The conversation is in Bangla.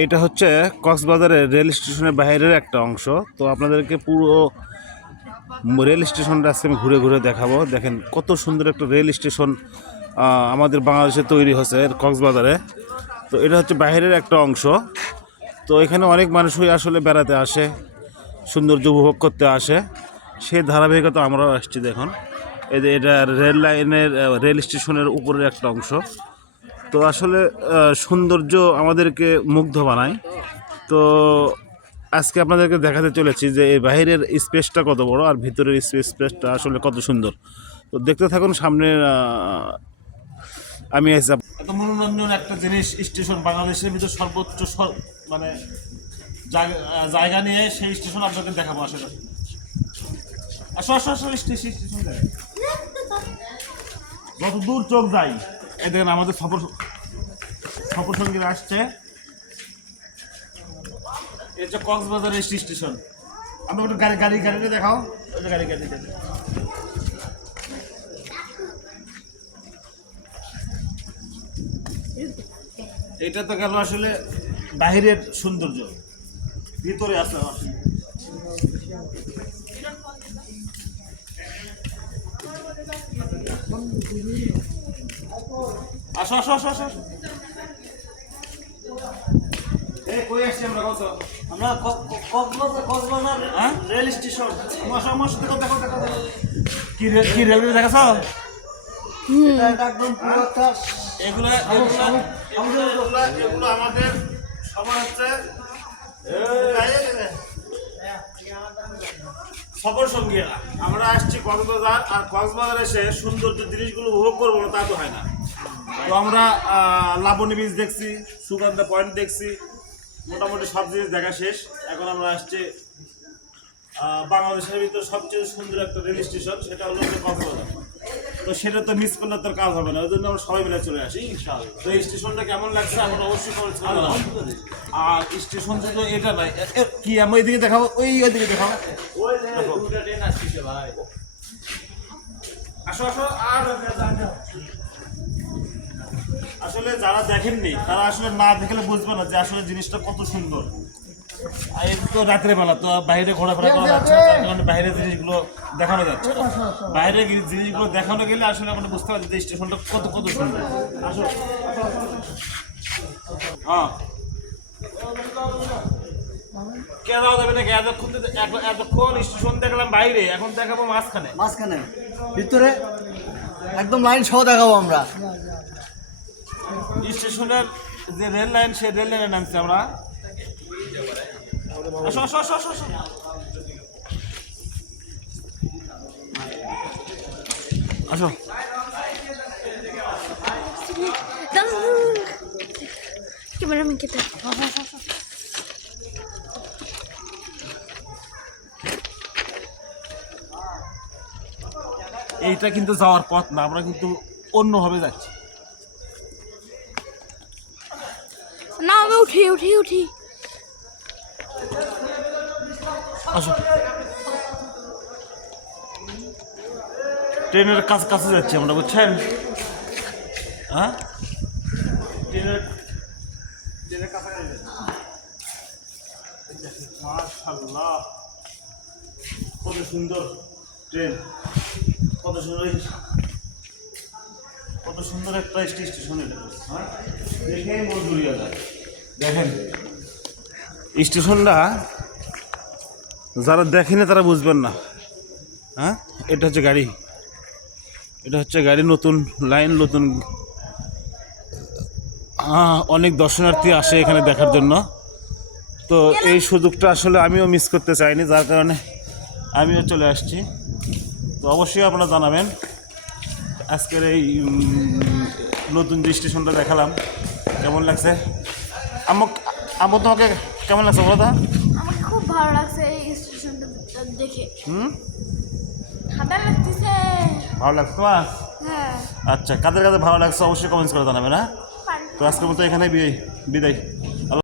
এইটা হচ্ছে কক্সবাজারের রেল স্টেশনের বাইরের একটা অংশ। তো আপনাদেরকে পুরো রেল স্টেশনটা আজকে আমি ঘুরে ঘুরে দেখাবো। দেখেন কত সুন্দর একটা রেল স্টেশন আমাদের বাংলাদেশে তৈরি হয়েছে কক্সবাজারে। তো এটা হচ্ছে বাইরের একটা অংশ। তো এখানে অনেক মানুষই আসলে বেড়াতে আসে, সৌন্দর্য উপভোগ করতে আসে। সেই ধারাবাহিকতা আমরাও আসছি, দেখুন। এটা রেল লাইনের রেল স্টেশনের উপরের একটা অংশ। তো আসলে সৌন্দর্য আমাদেরকে মুগ্ধ বানায়। তো আজকে আপনাদেরকে দেখাতে চলেছি যে এই বাইরের স্পেসটা কত বড় আর ভিতরের স্পেসটা আসলে কত সুন্দর। তো দেখতে থাকুন সামনে আমি এসে এত মনোরঞ্জন একটা জিনিস স্টেশন, বাংলাদেশের ভিতর সর্বোচ্চ সর- মানে জায়গা- নিয়ে সেই স্টেশন আপনাকে দেখাবো আসলে। আসো আসো আসো স্টেশন যত দূর চোখ যাই এই দেখেন আমাদের সফর সফর সঙ্গীরা আসছে এটা কক্সবাজার স্টেশন আমরা একটু গাড়ি গাড়ি গাড়িটা দেখাও। গাড়ি গাড়ি গাড়ি। এটা তো গেল আসলে বাহিরের সৌন্দর্য। ভিতরে আছে আসো আসো আসো আসো এই কই আসছি আমরা কত? আমরা কক্সবাজার হ্যাঁ? Rail station. সাথে কথা কথা কথা কি রে কি রেলওয়ে দেখাছ? একদম পুরো এগুলো এগুলো এগুলো এগুলো আমাদের সবার হচ্ছে সফর সঙ্গীরা। আমরা আসছি কক্সবাজার আর কক্সবাজার এসে সৌন্দর্য জিনিসগুলো উপভোগ করব না তা তো হয় না। তো আমরা লাবণী বীজ দেখছি সুগন্ধা পয়েন্ট দেখছি মোটামুটি সব জিনিস দেখা শেষ। এখন আমরা আসছি বাংলাদেশের ভিতরে সবচেয়ে সুন্দর একটা রেল স্টেশন সেটা হলো কক্সবাজার। তো সেটা তো মিস করলে তোর কাজ হবে না ওই জন্য আমরা সবাই মিলে চলে আসি। তো এই স্টেশনটা কেমন লাগছে? এখন অবশ্যই আর স্টেশন শুধু এটা এ, কি আমি ওইদিকে দেখাবো? ওই ওইদিকে দেখাবো। দেখো। আসো আসো আর আসলে যারা দেখেননি তারা আসলে না দেখলে বুঝবে না যে আসলে জিনিসটা কত সুন্দর। আর তো রাত্রে বেলা তো বাইরে ঘোরাফেরা করা যাচ্ছে না, কারণে বাইরের জিনিসগুলো দেখানো যাচ্ছে। বাইরে জিনিসগুলো দেখানো গেলে আসলে আপনি বুঝতে পারছেন যে স্টেশনটা কত কত সুন্দর। আসো। হ্যাঁ। কে যাবে নাকি এতক্ষণ এতক্ষণ স্টেশন দেখলাম বাইরে এখন দেখাবো মাঝখানে। মাঝখানে। ভিতরে একদম লাইন সহ দেখাবো আমরা। স্টেশনের যে রেল লাইন সেই রেল লাইনে নামছি আমরা। আসো. এইটা কিন্তু যাওয়ার পথ না, আমরা কিন্তু অন্যভাবে যাচ্ছি না আমি উঠি উঠি উঠি। আসো। ট্রেনের কাছে কাছে যাচ্ছি আমরা বুঝছেন? হ্যাঁ? ট্রেনের ট্রেনের কাছাকাছি যাচ্ছি। কত সুন্দর ট্রেন। কত সুন্দর কত সুন্দর একটা স্টেশন এটা হ্যাঁ? দেখেই জুড়িয়ে যায়। দেখেন, স্টেশনটা যারা দেখেনি তারা বুঝবেন না। হ্যাঁ? এটা হচ্ছে গাড়ি। এটা হচ্ছে গাড়ি নতুন লাইন, নতুন। অনেক দর্শনার্থী আসে এখানে দেখার জন্য। তো এই সুযোগটা আসলে আমিও মিস করতে চাইনি, যার কারণে আমিও চলে আসছি। তো অবশ্যই আপনারা জানাবেন, আজকের এই নতুন যে স্টেশনটা দেখালাম, কেমন লাগছে? আমক তোমাকে কেমন লাগছে বলো তো? আমাকে খুব ভালো লাগছে এই স্টেশনটা দেখে। হুম? ঠান্ডা লাগতেছে। ভালো লাগছে তোমার? হ্যাঁ। আচ্ছা কাদের কাদের ভালো লাগছে অবশ্যই কমেন্টস করে জানাবে না? তো আজকের মতো এখানে বিদায়।